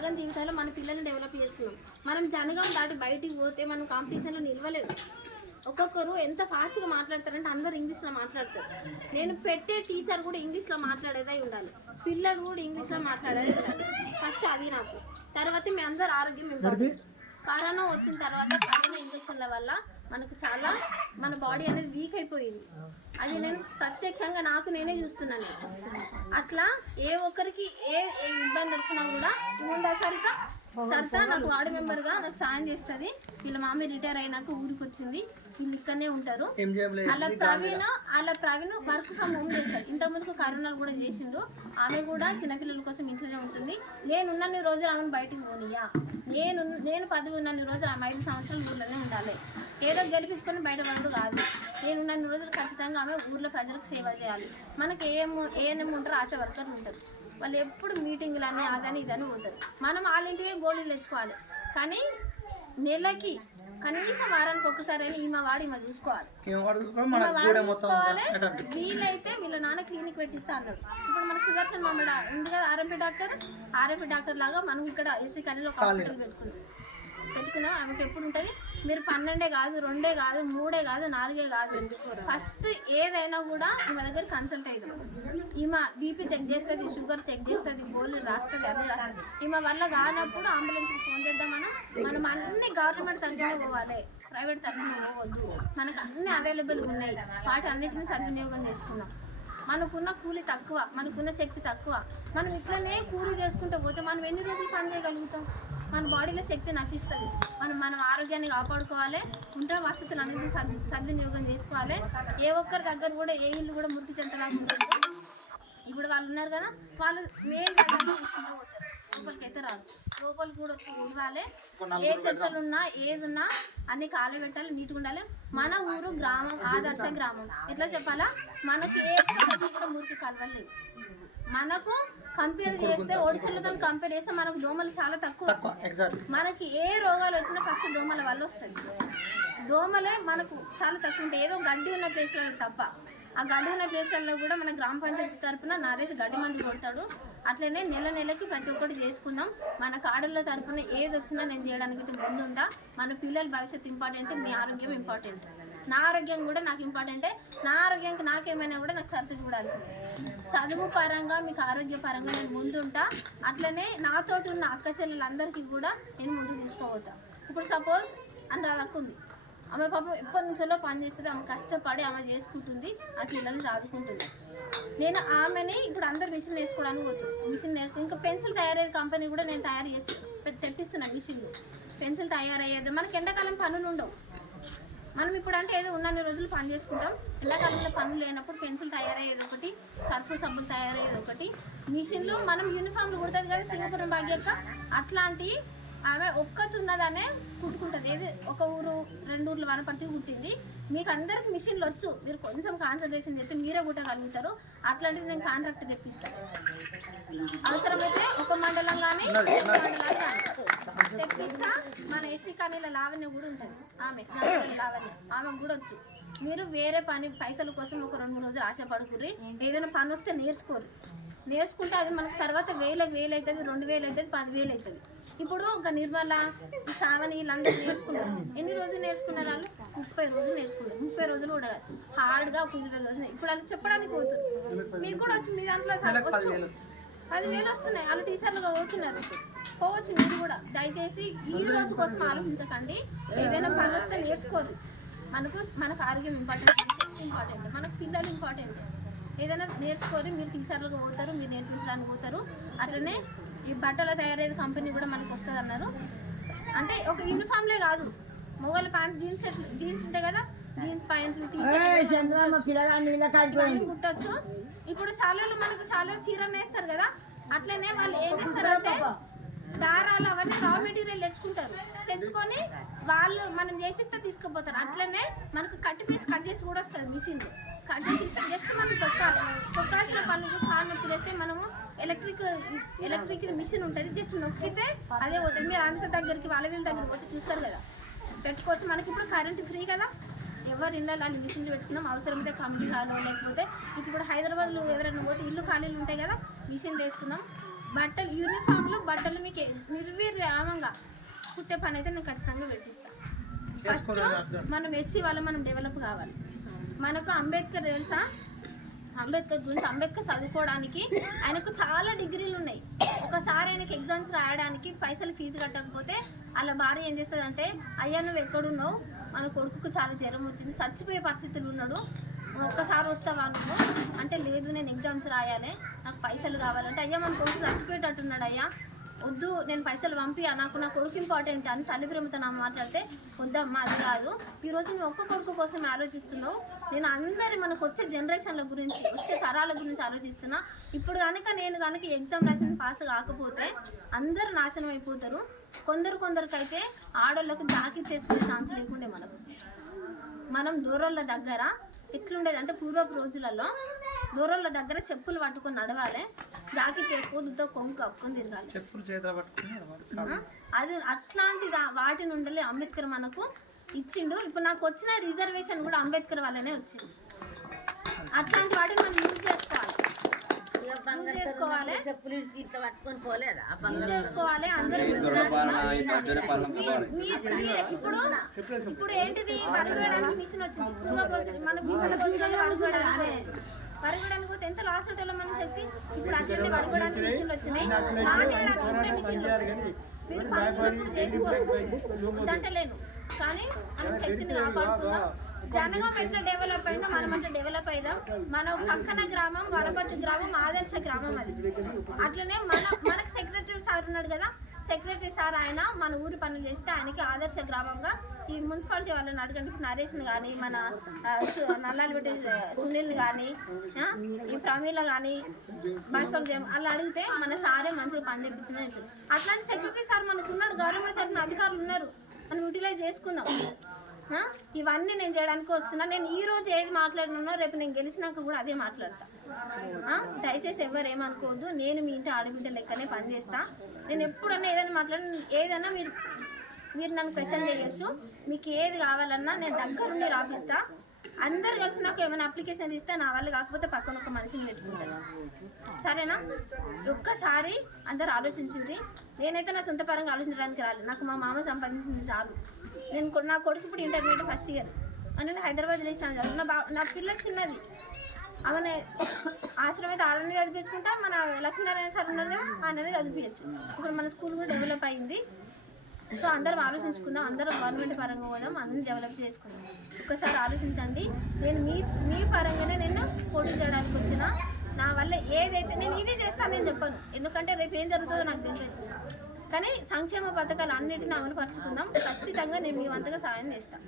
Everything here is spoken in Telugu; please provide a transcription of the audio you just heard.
సగం జీవితాల్లో మన పిల్లల్ని డెవలప్ చేసుకున్నాం. మనం జనగం దాటి బయటికి పోతే మనం కాంపిటీషన్లో నిలవలేము. ఒక్కొక్కరు ఎంత ఫాస్ట్గా మాట్లాడతారంటే అందరు ఇంగ్లీష్లో మాట్లాడతారు. నేను పెట్టే టీచర్ కూడా ఇంగ్లీష్లో మాట్లాడేదే ఉండాలి, పిల్లలు కూడా ఇంగ్లీష్లో మాట్లాడేదే ఉండాలి. ఫస్ట్ అది నాకు. తర్వాత మీ అందరు ఆరోగ్యం ఇంపార్టెంట్. కరోనా వచ్చిన తర్వాత కరోనా ఇంజక్షన్ల వల్ల మనకు చాలా మన బాడీ అనేది వీక్ అయిపోయింది. అది నేను ప్రత్యక్షంగా నాకు నేనే చూస్తున్నాను. అట్లా ఏ ఒక్కరికి ఏ ఇబ్బంది వచ్చినా కూడా ముందు సరితా నాకు వార్డు మెంబర్గా నాకు సాయం చేస్తుంది. వీళ్ళ మామీ రిటైర్ అయినాక ఊరికి వచ్చింది, వీళ్ళు ఇక్కడనే ఉంటారు. అలా ప్రవీణ్ వర్క్ ఫ్రమ్ హోమ్ చేస్తారు. ఇంతకుముందుకు కరోనా కూడా చేసిండు. ఆమె కూడా చిన్నపిల్లల కోసం ఇంట్లోనే ఉంటుంది. నేనున్నన్ని రోజులు ఆమెను బయటికి పోనీయా, నేను పదవి ఉన్నన్ని రోజులు ఆమె 5 సంవత్సరాలు ఊర్లోనే ఉండాలి. ఏదో గెలిపించుకొని బయట పడడు కాదు. నేనున్నన్ని రోజులు ఖచ్చితంగా ఆమె ఊర్లో ప్రజలకు సేవ చేయాలి. మనకి ఏఎన్ఎం ఉంటారు, ఆశా వర్కర్లు ఉంటారు. వాళ్ళు ఎప్పుడు మీటింగులని అదని ఇదని పోతారు. మనం వాళ్ళ ఇంటివే గోళీలు తెచ్చుకోవాలి. కానీ నెలకి కనీసం వారానికి ఒక్కసారి అయినా ఈమె వాడు ఈమె చూసుకోవాలి. వీలైతే వీళ్ళ నాన్న క్లినిక్ పెట్టిస్తా అన్నాడు. ఇప్పుడు మన సుదర్శన్ మామూలు ఉంది కదా ఆర్ఎంపీ డాక్టర్ లాగా మనం ఇక్కడ ఎస్సీ కాలేజీలో ఒక హాస్పిటల్ పెట్టుకున్నాం. ఆమెకు ఎప్పుడు ఉంటుంది, మీరు 12 కాదు, 2 కాదు, 3 కాదు, 4 కాదు, ఫస్ట్ ఏదైనా కూడా ఈమె దగ్గర కన్సల్ట్ అవుతాం. ఈమె బీపీ చెక్ చేస్తుంది, షుగర్ చెక్ చేస్తుంది, గోళీలు రాస్తుంది, అన్నీ రాస్తుంది. ఈమె వల్ల కానప్పుడు అంబులెన్స్కి ఫోన్ చేద్దాం. మనం అన్ని గవర్నమెంట్ తరఫున పోవాలి, ప్రైవేట్ తరఫున పోవద్దు. మనకు అన్ని అవైలబుల్ ఉన్నాయి. వాటి అన్నిటిని సద్వినియోగం చేసుకున్నాం. మనకున్న కూలి తక్కువ, మనకున్న శక్తి తక్కువ. మనం ఇట్లనే కూలి చేసుకుంటూ పోతే మనం ఎన్ని రోజులు పని చేయగలుగుతాం? మన బాడీలో శక్తి నశిస్తుంది. మనం ఆరోగ్యాన్ని కాపాడుకోవాలి, ఉంటే వసతులు అనేది సద్వినియోగం చేసుకోవాలి. ఏ ఒక్కరి దగ్గర కూడా ఏ ఇల్లు కూడా మురికి చెంతలాగా ఉండేది. ఇప్పుడు వాళ్ళు ఉన్నారు కదా, వాళ్ళు మెయిన్ తీసుకుంటూ పోతారు, లోపలికి అయితే రాదు. లోపలికి కూడా వచ్చి ఉండాలి. ఏ చెత్తలు ఉన్నా ఏది ఉన్నా అన్ని కాలు పెట్టాలి, నీట్గా ఉండాలి. మన ఊరు గ్రామం, ఆదర్శ గ్రామం. ఎట్లా చెప్పాలా, మనకి ఏ కూడా మురికి కలవలేదు. మనకు కంపేర్ చేస్తే ఒడిశలతో కంపేర్ చేస్తే మనకు దోమలు చాలా తక్కువ. మనకి ఏ రోగాలు వచ్చినా ఫస్ట్ దోమల వల్ల వస్తుంది. దోమలే మనకు చాలా తక్కువ ఉంటాయి, ఏదో గడ్డి ఉన్న ప్లేస్లో తప్ప. ఆ గడ్డి ఉన్న ప్లేస్లలో కూడా మన గ్రామ పంచాయతీ తరఫున నరేష్ గడ్డి మందు కొడతాడు. అట్లనే నెలకి ప్రతి ఒక్కటి చేసుకుందాం. మన కాడల తరఫున ఏది వచ్చినా నేను చేయడానికి ముందుంటా. మన పిల్లల భవిష్యత్తు ఇంపార్టెంట్, మీ ఆరోగ్యం ఇంపార్టెంట్. నా ఆరోగ్యం కూడా నాకు ఇంపార్టెంటే. నా ఆరోగ్యానికి నాకేమైనా కూడా నాకు సర్ది చూడాల్సిందే. చదువు పరంగా మీకు ఆరోగ్య పరంగా నేను ముందుంటా. అట్లనే నాతోటి ఉన్న అక్క చెల్లెలందరికీ కూడా నేను ముందు తీసుకోవచ్చా. ఇప్పుడు సపోజ్ అనురాధ ఉంది, ఆమె పాపం ఎప్పటి నుంచో పని చేస్తుంది. ఆమె కష్టపడి ఆమె చేసుకుంటుంది, ఆ పిల్లల్ని చదువుకుంటుంది. నేను ఆమెని ఇప్పుడు అందరు మిషన్ నేర్చుకోవడానికి పోతుంది. మిషన్ నేర్చుకో ఇంకా పెన్సిల్ తయారయ్యే కంపెనీ కూడా నేను తయారు చేసి తెప్పిస్తున్నాను. మిషన్లు పెన్సిల్ తయారయ్యేది. మనకి ఎండాకాలం పనులు ఉండవు. మనం ఇప్పుడు అంటే ఏదో ఉన్నన్ని రోజులు పని చేసుకుంటాం. ఎండాకాలంలో పనులు లేనప్పుడు పెన్సిల్ తయారయ్యేది ఒకటి, సర్ఫ్ సబ్బులు తయారయ్యేది ఒకటి, మిషన్లు మనం యూనిఫామ్లు కుడుతుంది కదా సింగపురం భాగ్యక్క, అట్లాంటి ఆమె ఒక్కతున్నదనే కుట్టుకుంటుంది. ఏది ఒక ఊరు 2 ఊర్లు వనపర్తి కుట్టింది. మీకు అందరికి మిషన్లు వచ్చు, మీరు కొంచెం కాన్సన్ట్రేషన్ చేస్తే మీరే కుట్టగలుగుతారు. అట్లాంటిది నేను కాంట్రాక్ట్ తెప్పిస్తాను. అవసరమైతే ఒక మండలం కానీ తెప్పిస్తా. మన ఎస్సీ కాలనీల లావణ్య కూడా ఉంటుంది, ఆమె లావణ్య, ఆమె కూడా వచ్చు. మీరు వేరే పని పైసల కోసం ఒక 2-3 రోజులు ఆశపడుకుర్రి. ఏదైనా పని వస్తే నేర్చుకుంటే అది మనకు తర్వాత 1000 అవుతుంది, 2000 అవుతుంది, 10,000 అవుతుంది. ఇప్పుడు ఒక నిర్మల, శ్రావణి వీళ్ళందరూ నేర్చుకున్నారు. ఎన్ని రోజులు నేర్చుకున్నారు? వాళ్ళు 30 రోజులు నేర్చుకున్నారు. 30 రోజులు కూడా కాదు, హార్డ్గా ఒక 20 రోజులు. ఇప్పుడు వాళ్ళు చెప్పడానికి పోతుంది. మీకు కూడా వచ్చి మీ దాంట్లో వచ్చు 10,000 వస్తున్నాయి. వాళ్ళు టీచర్లుగా పోతున్నారు, పోవచ్చు మీరు కూడా. దయచేసి ఈ రోజు కోసం ఆలోచించకండి. ఏదైనా పని వస్తే నేర్చుకోరు. మనకు ఆరోగ్యం ఇంపార్టెంట్, మనకు పిల్లలు ఇంపార్టెంట్. ఏదైనా నేర్చుకోరు. మీరు టీచర్లుగా పోతారు, మీరు నేర్పించడానికి పోతారు. అట్లనే ఈ బట్టల తయారయ్యే కంపెనీ కూడా మనకు వస్తుంది అన్నారు. అంటే ఒక యూనిఫామ్లే కాదు, మొగల ప్యాంట్ జీన్స్ ఉంటాయి కదా, జీన్స్ ప్యాంట్లు కుట్టచ్చు. ఇప్పుడు శాలలో మనకు శాలలో చీరలు వేస్తారు కదా, అట్లనే వాళ్ళు ఏం చేస్తారంటే దారాలు అవన్నీ రా మెటీరియల్ తెచ్చుకొని వాళ్ళు మనం చేసిస్తే తీసుకుపోతారు. అట్లనే మనకు కట్ చేసి కూడా వస్తుంది. మిషన్ కట్ చేసి ఇస్తే జస్ట్ మనం తొక్కాల్సిన పనులు కాలు నొప్పి వేస్తే మనము ఎలక్ట్రిక్ మిషన్ ఉంటుంది, జస్ట్ నొక్కితే అదే పోతుంది. మీరు అంత దగ్గరికి వాళ్ళ వీళ్ళ దగ్గర పోతే చూస్తారు కదా, పెట్టుకోవచ్చు. మనకి ఇప్పుడు కరెంట్ ఫ్రీ కదా, ఎవరు ఇళ్ళలో అన్ని మిషన్లు పెట్టుకున్నాం. అవసరమైతే కమిటీ హాలో లేకపోతే ఇప్పుడు హైదరాబాద్లో ఎవరైనా పోతే ఇల్లు ఖాళీలు ఉంటాయి కదా, మిషన్ వేసుకుందాం. బట్టలు యూనిఫామ్లు బట్టలు మీకు నిర్విరామంగా కుట్టే పని అయితే నేను ఖచ్చితంగా పెట్టిస్తాను. ఫస్ట్ మనం ఎస్సీ వాళ్ళు మనం డెవలప్ కావాలి. మనకు అంబేద్కర్ తెలుసా? అంబేద్కర్ గురించి, అంబేద్కర్ చదువుకోవడానికి ఆయనకు చాలా డిగ్రీలు ఉన్నాయి. ఒకసారి ఆయనకి ఎగ్జామ్స్ రాయడానికి పైసలు ఫీజు కట్టకపోతే వాళ్ళ భార్య ఏం చేస్తుందంటే, అయ్యా నువ్వు ఎక్కడున్నావు, మన కొడుకుకు చాలా జ్వరం వచ్చింది, చచ్చిపోయే పరిస్థితులు ఉన్నాడు, ఒక్కసారి వస్తావా అనుకో అంటే, లేదు నేను ఎగ్జామ్స్ రాయాలి, నాకు పైసలు కావాలంటే, అయ్యా మన కొడుకు చచ్చిపోయేటట్టున్నాడు, అయ్యా వద్దు నేను పైసలు పంపియా, నాకు నా కొడుకు ఇంపార్టెంట్ అని తల్లి ప్రేమతో నా మాట్లాడితే, వద్దమ్మా అది కాదు, ఈరోజు నువ్వు ఒక్క కొడుకు కోసం ఆలోచిస్తున్నావు, నేను అందరి మనకు వచ్చే జనరేషన్ల గురించి వచ్చే తరాల గురించి ఆలోచిస్తున్నా. ఇప్పుడు నేను ఎగ్జామ్ రాసిన పాస్ కాకపోతే అందరు నాశనం అయిపోతారు. కొందరికైతే ఆడోళ్ళకు జాకెట్ వేసుకునే ఛాన్స్ లేకుండే. మనం దూరోళ్ళ దగ్గర ఎట్లుండేది అంటే, పూర్వపు రోజులలో దూరోళ్ళ దగ్గర చెప్పులు పట్టుకొని నడవాలి, జాకెట్ వేసుకోవద్దుతో కొంగు కప్పుకొని తిరగాలి, చెప్పులు చేత పట్టుకుని. అది అట్లాంటి వాటి నుండి అంబేద్కర్ మనకు ఇచ్చిండు. ఇప్పుడు నాకు వచ్చిన రిజర్వేషన్ కూడా అంబేద్కర్ వల్లనే వచ్చింది. అట్లాంటి వాటిని మనం యూజ్ చేసుకోవాలి, ఇప్పుడు ఏంటిది వరగడానికి మిషన్ వచ్చింది. మన వరగడానికి పోతే ఎంత లాస్ ఉంటుందో మనం చెప్తే, ఇప్పుడు అట్లనే వరగడానికి మిషన్లు వచ్చినాయి, నాటేయడానికి కూడా మిషన్లు వచ్చినాయి. మీరు పనులు చేసుకోవాలి అంటలేను, కానీ మనం శక్తిని కాపాడుకుందాం. జనగం ఎట్లా డెవలప్ అయిందో మనం అట్లా డెవలప్ అయిదాం. మన పక్కన గ్రామం వరపర్తి గ్రామం ఆదర్శ గ్రామం అది. అట్లనే మనకు సెక్రటరీ సార్ ఉన్నాడు కదా, సెక్రటరీ సార్ ఆయన మన ఊరి పనులు చేస్తే ఆయనకి ఆదర్శ గ్రామంగా ఈ మున్సిపాలిటీ వాళ్ళని అడగండి, నరేష్ని కానీ, మన నల్లాలబెట్టి సునీల్ని కానీ, ఈ ప్రమీల కానీ, బాష్పక్ అలా అడిగితే మన సారే మంచిగా పని చేయించిన. అట్లాంటి సెక్రటరీ సార్ మనకు ఉన్నాడు, గవర్నమెంట్ తరఫున అధికారులు ఉన్నారు, మనం యూటిలైజ్ చేసుకుందాం. ఇవన్నీ నేను చేయడానికి వస్తున్నా. నేను ఈ రోజు ఏది మాట్లాడినానో రేపు నేను గెలిచినాక కూడా అదే మాట్లాడతా. దయచేసి ఎవరు ఏమనుకోవద్దు, నేను మీ ఇంటి ఆడబిడ్డ లెక్కనే పనిచేస్తా. నేను ఎప్పుడన్నా ఏదైనా మీరు నన్ను క్వశ్చన్ చేయొచ్చు. మీకు ఏది కావాలన్నా నేను దగ్గరుండి రాపిస్తా. అందరు కలిసి నాకు ఏమైనా అప్లికేషన్ ఇస్తే నా వల్ల కాకపోతే పక్కన ఒక మనిషిని పెట్టుకుంటాను, సరేనా? ఒక్కసారి అందరు ఆలోచించుంది. నేనైతే నా సొంత పరంగా ఆలోచించడానికి రాలేదు, నాకు మా మామ సంపాదించింది చాలు. నా కొడుకు ఇప్పుడు ఇంటర్మీడియట్ ఫస్ట్ ఇయర్ అని నేను హైదరాబాద్ వేసిన. నా పిల్ల చిన్నది, ఆమె ఆశ్రమం అయితే ఆడనే చదివించుకుంటా. మన లక్ష్మీనారాయణ సార్ ఉన్నారు కదా, ఆయననే చదివించచ్చు. ఇప్పుడు మన స్కూల్ కూడా డెవలప్ అయింది. సో అందరం ఆలోచించుకుందాం, అందరం గవర్నమెంట్ పరంగా పోదాం, అందరం డెవలప్ చేసుకుందాం. ఒక్కసారి ఆలోచించండి. నేను మీ పరంగానే నేను పోటీ చేయడానికి వచ్చిన. నా వల్ల ఏదైతే నేను ఇది చేస్తాను నేను చెప్పాను, ఎందుకంటే రేపు ఏం జరుగుతుందో నాకు తెలియదు. కానీ సంక్షేమ పథకాలు అన్నిటిని అమలు పరుచుకుందాం. ఖచ్చితంగా నేను మీ వంతుగా సాయం చేస్తాను.